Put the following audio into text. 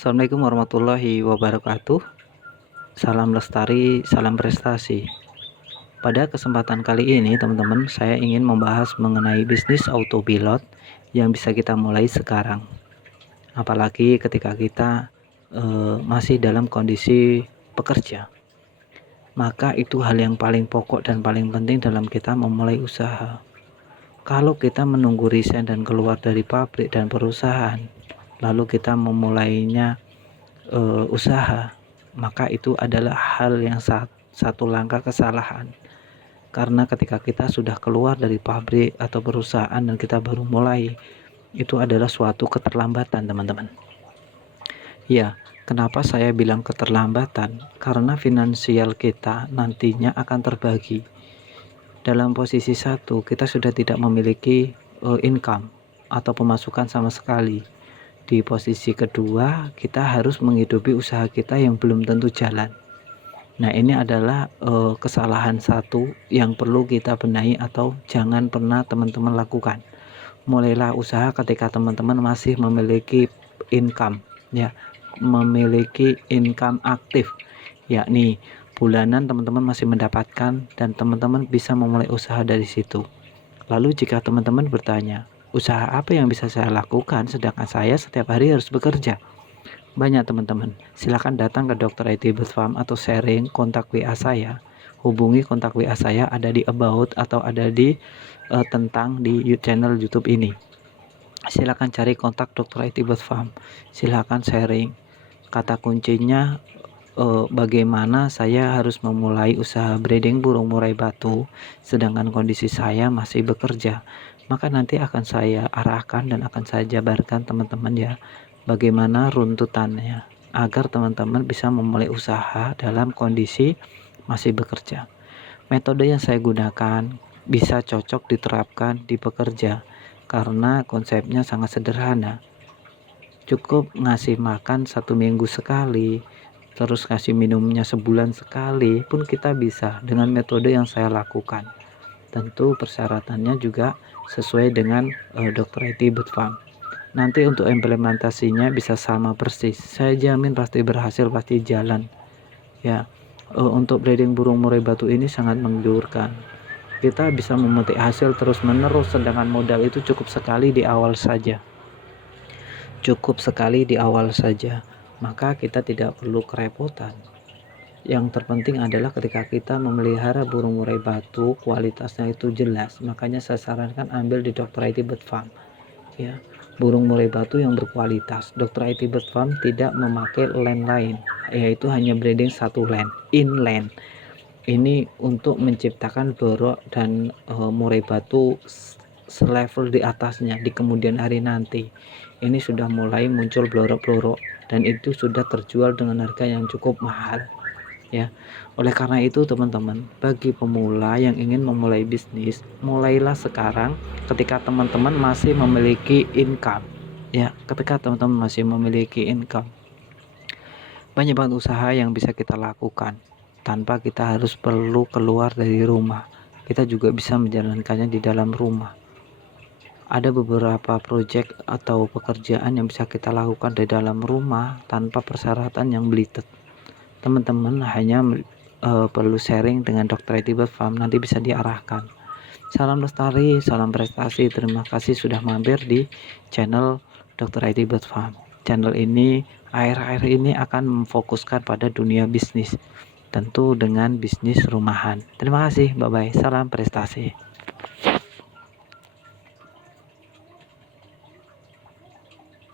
Assalamualaikum warahmatullahi wabarakatuh. Salam lestari, salam prestasi. Pada kesempatan kali ini, teman-teman, saya ingin membahas mengenai bisnis autopilot yang bisa kita mulai sekarang. Apalagi ketika kita masih dalam kondisi pekerja. Maka itu hal yang paling pokok dan paling penting dalam kita memulai usaha. Kalau kita menunggu resign dan keluar dari pabrik dan perusahaan, lalu kita memulainya usaha, maka itu adalah hal yang satu langkah kesalahan. Karena ketika kita sudah keluar dari pabrik atau perusahaan dan kita baru mulai, itu adalah suatu keterlambatan, teman-teman. Ya, kenapa saya bilang keterlambatan? Karena finansial kita nantinya akan terbagi. Dalam posisi satu, kita sudah tidak memiliki income atau pemasukan sama sekali. Di posisi kedua, kita harus menghidupi usaha kita yang belum tentu jalan. Nah, ini adalah kesalahan satu yang perlu kita benahi atau jangan pernah teman-teman lakukan. Mulailah usaha ketika teman-teman masih memiliki income, ya, memiliki income aktif, yakni bulanan teman-teman masih mendapatkan dan teman-teman bisa memulai usaha dari situ. Lalu jika teman-teman bertanya, usaha apa yang bisa saya lakukan sedangkan saya setiap hari harus bekerja? Banyak, teman-teman. Silakan datang ke Dr. IT Bird Farm atau sharing kontak WA saya. Hubungi kontak WA saya ada di about atau ada di tentang di channel YouTube ini. Silakan cari kontak Dr. IT Bird Farm. Silakan sharing. Kata kuncinya bagaimana saya harus memulai usaha breeding burung murai batu sedangkan kondisi saya masih bekerja. Maka nanti akan saya arahkan dan akan saya jabarkan, teman-teman, ya, bagaimana runtutannya agar teman-teman bisa memulai usaha dalam kondisi masih bekerja. Metode yang saya gunakan bisa cocok diterapkan di pekerja karena konsepnya sangat sederhana. Cukup ngasih makan 1 minggu sekali, terus kasih minumnya sebulan sekali pun kita bisa dengan metode yang saya lakukan. Tentu persyaratannya juga sesuai dengan Dr. IT Bird Farm. Nanti untuk implementasinya bisa sama persis. Saya jamin pasti berhasil, pasti jalan. Ya, untuk breeding burung murai batu ini sangat menggiurkan. Kita bisa memetik hasil terus-menerus sedangkan modal itu cukup sekali di awal saja. Maka kita tidak perlu kerepotan. Yang terpenting adalah ketika kita memelihara burung murai batu, kualitasnya itu jelas. Makanya saya sarankan ambil di Dr. IT Bird Farm. Ya, burung murai batu yang berkualitas. Dr. IT Bird Farm tidak memakai land lain, yaitu hanya breeding satu land, inland. Ini untuk menciptakan borok dan murai batu selevel di atasnya di kemudian hari nanti. Ini sudah mulai muncul blorok-blorok dan itu sudah terjual dengan harga yang cukup mahal. Ya, oleh karena itu teman-teman, bagi pemula yang ingin memulai bisnis, mulailah sekarang ketika teman-teman masih memiliki income. Ya, ketika teman-teman masih memiliki income, banyak banget usaha yang bisa kita lakukan tanpa kita harus perlu keluar dari rumah. Kita juga bisa menjalankannya di dalam rumah. Ada beberapa proyek atau pekerjaan yang bisa kita lakukan di dalam rumah tanpa persyaratan yang belitет. Teman-teman hanya perlu sharing dengan Dr. IT Bird Farm, nanti bisa diarahkan. Salam lestari, salam prestasi. Terima kasih sudah mampir di channel Dr. IT Bird Farm. Channel ini akhir-akhir ini akan memfokuskan pada dunia bisnis, tentu dengan bisnis rumahan. Terima kasih, bye-bye, salam prestasi.